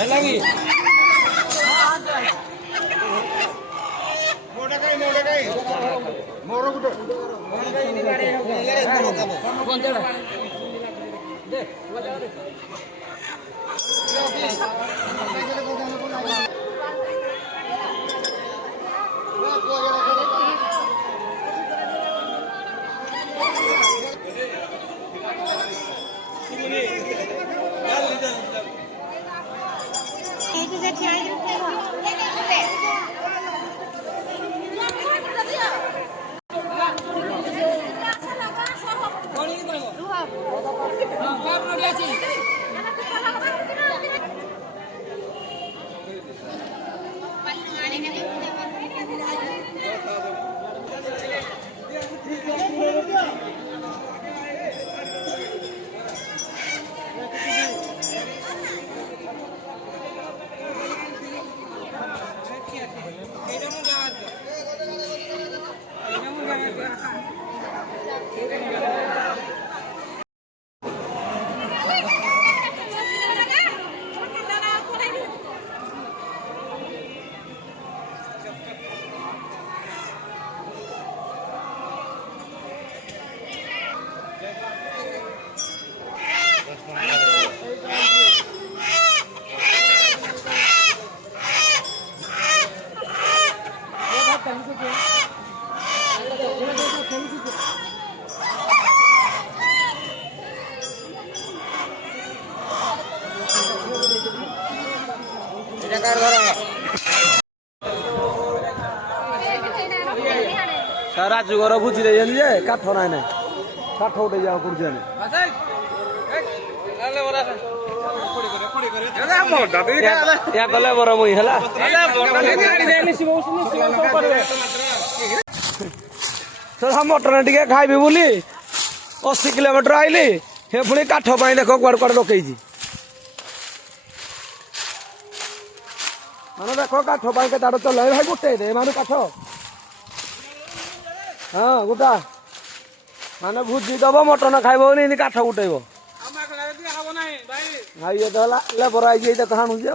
लगी राजुगर बुझी जे काठ ना ना काठ उठे जाओ पड़े या गले बर मुई है मटन टे खाइबी बोली 80 किलोमीटर आईली हे पुणी काठ देख कुआड़ कुआड़ रोकई मानो देख काठ के ताड़ चल भाई गोटे दे मान काठ हाँ गोटा माने भुजी दब मटन खाइब काठ गुटेब ये तो लेबर आई तो हाणुची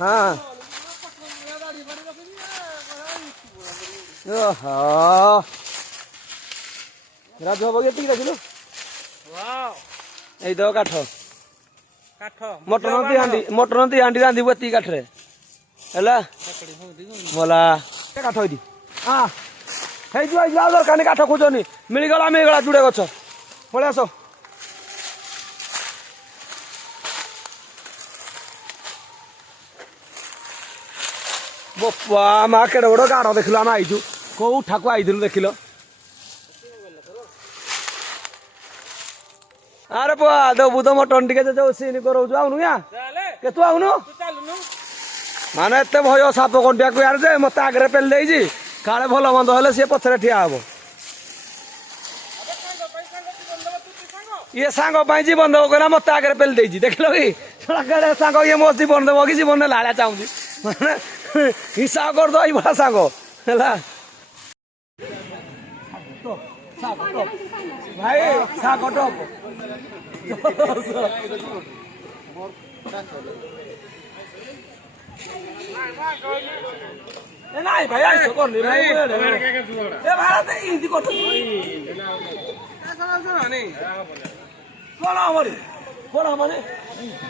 हाँ राजू हम ये देखिलु ये दो काठ मटन दी हांडी रांधिबु एति काठरे हैला बोला काठ होइदी हां हे जो जाओ दरकार काठ खोजनी मिलगला जुड़े गछ पळे आसो बप्पा मा केड़े बड़ गाड़ देख आम आईचु कौ ठाकु आईलु देख अरे पुआ दबु तो मटन टे जो सीन करो आउनु या के तू आउनु माने एत भय साप कंटिया को यार जे मत आगे पेल दे काले भल मंद हेले सी पछरे ठिया हम ये सांग जी बंद करा मत आगे पेल दे देख लो कि सांग ये मो जीवन देव कि जीवन लाड़ा चाहूँ हिसाब कर दो बड़ा सांग है भाई साग टप नहीं भाई ऐसे कर ले भाई ए भारत हिंदी कर नहीं कोना हमारे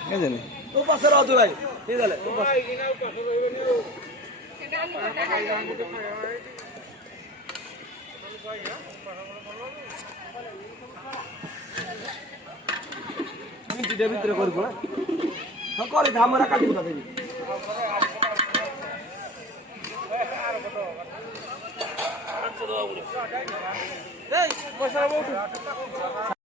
के जाने तो पास रह तू भाई ये ले तो पास मिनट भीतर कर को हां करे हमरा काटी उठा देबी ए पैसा बहुत